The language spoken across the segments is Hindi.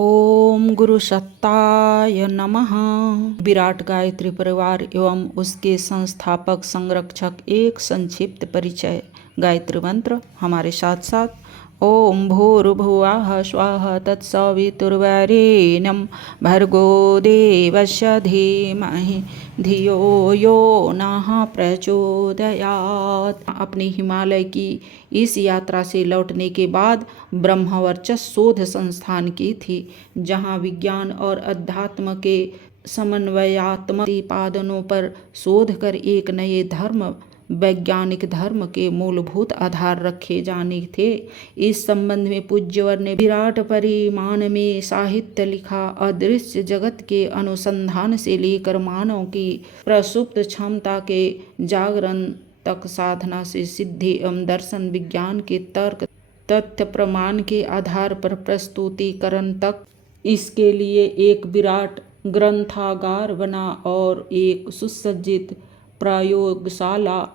ओम गुरु सत्ताय नमः। विराट गायत्री परिवार एवं उसके संस्थापक संरक्षक एक संक्षिप्त परिचय। गायत्री मंत्र हमारे साथ साथ। ओम भूर्भुवः स्वः तत्सवितुर्वरेण्यं भर्गो देवस्य धीमहि धियो यो नः प्रचोदयात्। अपनी हिमालय की इस यात्रा से लौटने के बाद ब्रह्मवर्चस्व शोध संस्थान की थी, जहाँ विज्ञान और अध्यात्म के समन्वयात्मक प्रतिपादनों पर शोध कर एक नए धर्म, वैज्ञानिक धर्म के मूलभूत आधार रखे जाने थे। इस संबंध में पूज्यवर ने विराट परिमाण में साहित्य लिखा। अदृश्य जगत के अनुसंधान से लेकर मानव की प्रसुप्त क्षमता के जागरण तक, साधना से सिद्धि एवं दर्शन विज्ञान के तर्क तथ्य प्रमाण के आधार पर प्रस्तुतिकरण तक, इसके लिए एक विराट ग्रंथागार बना और एक सुसज्जित प्रयोगशाला,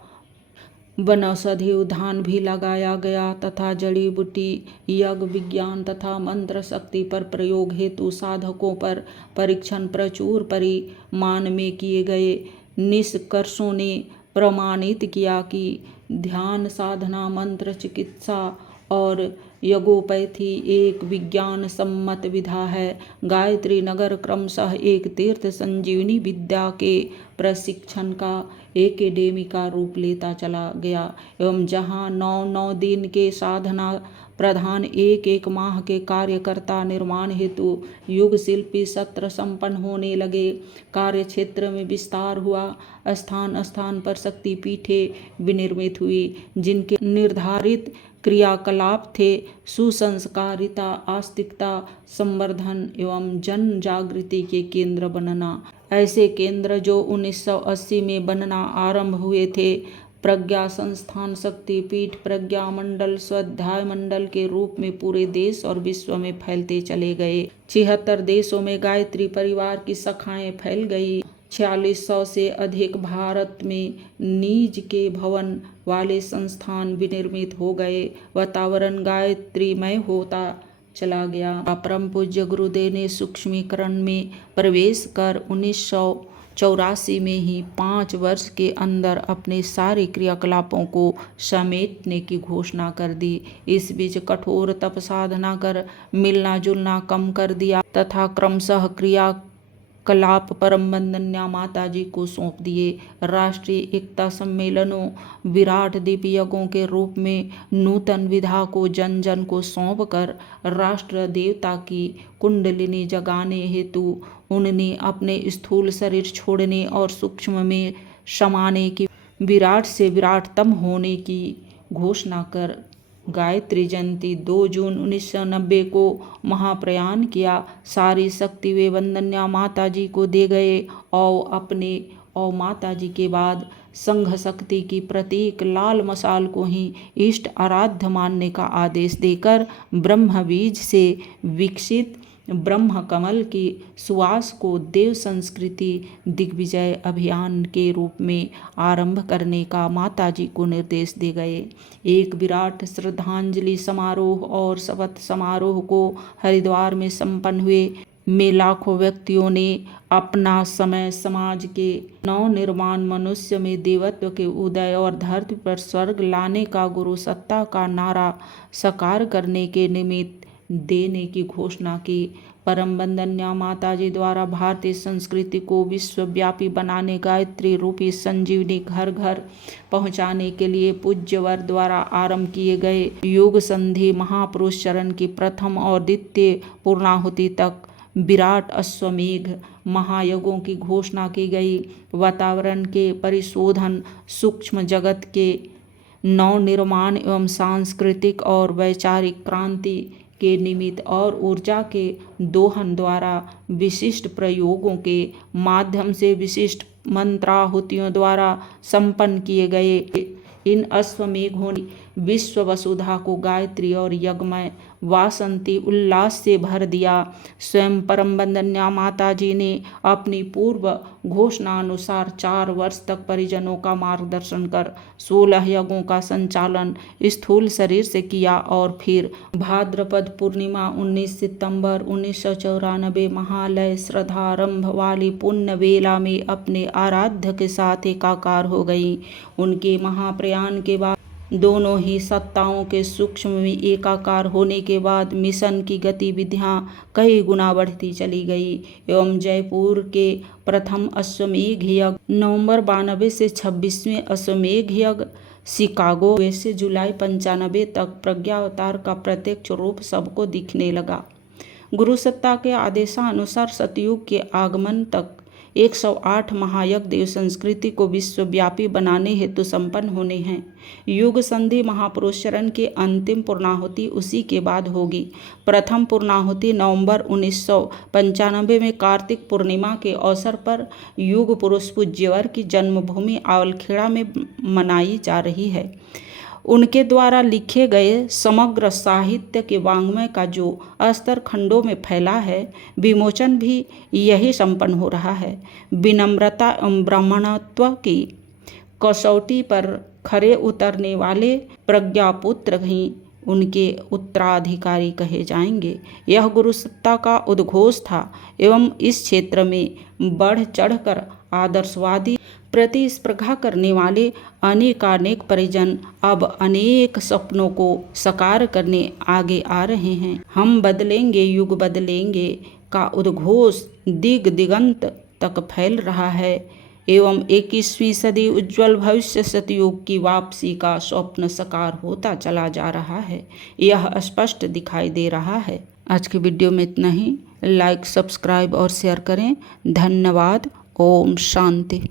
वनौषधि उद्यान भी लगाया गया तथा जड़ी बूटी, यज्ञ, विज्ञान तथा मंत्र शक्ति पर प्रयोग हेतु साधकों पर परीक्षण प्रचुर परिमाण में किए गए। निष्कर्षों ने प्रमाणित किया कि ध्यान साधना, मंत्र चिकित्सा और यज्ञोपैथी एक विज्ञान सम्मत विधा है। गायत्री नगर क्रमशः एक तीर्थ संजीवनी विद्या के प्रशिक्षण का एकेडेमी का रूप लेता चला गया एवं जहाँ 9 दिन के साधना प्रधान एक माह के कार्यकर्ता निर्माण हेतु युग शिल्पी सत्र संपन्न होने लगे। कार्य क्षेत्र में विस्तार हुआ। स्थान स्थान पर शक्ति पीठें विनिर्मित हुई, जिनके निर्धारित क्रियाकलाप थे सुसंस्कारिता, आस्तिकता, संवर्धन एवं जन जागृति के केंद्र बनना। ऐसे केंद्र जो 1980 में बनना आरंभ हुए थे, प्रज्ञा संस्थान, शक्ति पीठ, प्रज्ञा मंडल, स्वाध्याय मंडल के रूप में पूरे देश और विश्व में फैलते चले गए। 76 देशों में गायत्री परिवार की शाखाएं फैल गई। 4600 से अधिक भारत में निज के भवन वाले संस्थान विनिर्मित हो गए। वातावरण गायत्रीमय होता चला गया। परम पूज्य गुरुदेव ने सूक्ष्मीकरण में प्रवेश कर 1984 में ही 5 वर्ष के अंदर अपने सारे क्रियाकलापों को समेटने की घोषणा कर दी। इस बीच कठोर तप साधना कर मिलना जुलना कम कर दिया तथा क्रमशः क्रियाकलाप परम वंदन्या माता जी को सौंप दिए। राष्ट्रीय एकता सम्मेलनों, विराट दीप यज्ञों के रूप में नूतन विधा को जन जन को सौंप कर राष्ट्र देवता की कुंडलिनी जगाने हेतु उन्होंने अपने स्थूल शरीर छोड़ने और सूक्ष्म में समाने की, विराट से विराटतम होने की घोषणा कर गायत्री जयंती 2 जून 1990 को महाप्रयाण किया। सारी शक्ति वे वंदन्या माता जी को दे गए और अपने और माता जी के बाद संघ शक्ति की प्रतीक लाल मशाल को ही इष्ट आराध्य मानने का आदेश देकर ब्रह्म बीज से विकसित ब्रह्म कमल की सुवास को देव संस्कृति दिग्विजय अभियान के रूप में आरंभ करने का माता जी को निर्देश दे गए। एक विराट श्रद्धांजलि समारोह और शपथ समारोह को हरिद्वार में संपन्न हुए, में लाखों व्यक्तियों ने अपना समय समाज के नवनिर्माण, मनुष्य में देवत्व के उदय और धरती पर स्वर्ग लाने का गुरु सत्ता का नारा साकार करने के निमित्त देने की घोषणा की। परम वंदन्या माता जी द्वारा भारतीय संस्कृति को विश्वव्यापी बनाने, गायत्री रूपी संजीवनी घर घर पहुंचाने के लिए पूज्यवर द्वारा आरंभ किए गए युग संधि महापुरुष चरण की प्रथम और द्वितीय पूर्णाहुति तक विराट अश्वमेघ महायज्ञों की घोषणा की गई। वातावरण के परिशोधन, सूक्ष्म जगत के नवनिर्माण एवं सांस्कृतिक और वैचारिक क्रांति के निमित्त और ऊर्जा के दोहन द्वारा विशिष्ट प्रयोगों के माध्यम से विशिष्ट मंत्राहुतियों द्वारा संपन्न किए गए इन अश्वमेघों ने विश्व वसुधा को गायत्री और यज्ञमय वासंती उल्लास से भर दिया। स्वयं परम वंदन्या माता जी ने अपनी पूर्व घोषणानुसार 4 वर्ष तक परिजनों का मार्गदर्शन कर 16 यज्ञों का संचालन स्थूल शरीर से किया और फिर भाद्रपद पूर्णिमा 19 सितंबर 1994 महालय श्रद्धारंभ वाली पुण्य वेला में अपने आराध्य के साथ एकाकार हो गई। उनके महाप्रयाण के बाद दोनों ही सत्ताओं के सूक्ष्म में एकाकार होने के बाद मिशन की गतिविधियां कई गुना बढ़ती चली गई एवं जयपुर के प्रथम अश्वमेघ यज्ञ नवंबर 92 से 26वें अश्वमेघ यज्ञ शिकागो से जुलाई 95 तक प्रज्ञावतार का प्रत्यक्ष रूप सबको दिखने लगा। गुरुसत्ता के आदेशानुसार सतयुग के आगमन तक 108 महायज्ञ देव संस्कृति को विश्वव्यापी बनाने हेतु संपन्न होने हैं। युग संधि महापुरुष चरण की अंतिम पूर्णाहुति उसी के बाद होगी। प्रथम पूर्णाहुति नवंबर 1995 में कार्तिक पूर्णिमा के अवसर पर युग पुरुष पूज्यवर की जन्मभूमि आवलखेड़ा में मनाई जा रही है। उनके द्वारा लिखे गए समग्र साहित्य के वाङ्मय का जो स्तर खंडों में फैला है, विमोचन भी यही संपन्न हो रहा है। विनम्रता एवं ब्राह्मणत्व की कसौटी पर खरे उतरने वाले प्रज्ञापुत्र ही उनके उत्तराधिकारी कहे जाएंगे। यह गुरुसत्ता का उद्घोष था एवं इस क्षेत्र में बढ़ चढ़कर आदर्शवादी प्रतिस्पर्धा करने वाले अनेकानेक परिजन अब अनेक सपनों को साकार करने आगे आ रहे हैं। हम बदलेंगे युग बदलेंगे का उद्घोष दिग दिगंत तक फैल रहा है एवं 21वीं सदी उज्जवल भविष्य सतयुग की वापसी का स्वप्न साकार होता चला जा रहा है। यह स्पष्ट दिखाई दे रहा है। आज की वीडियो में इतना ही। लाइक, सब्सक्राइब और शेयर करें। धन्यवाद। ओम शांति।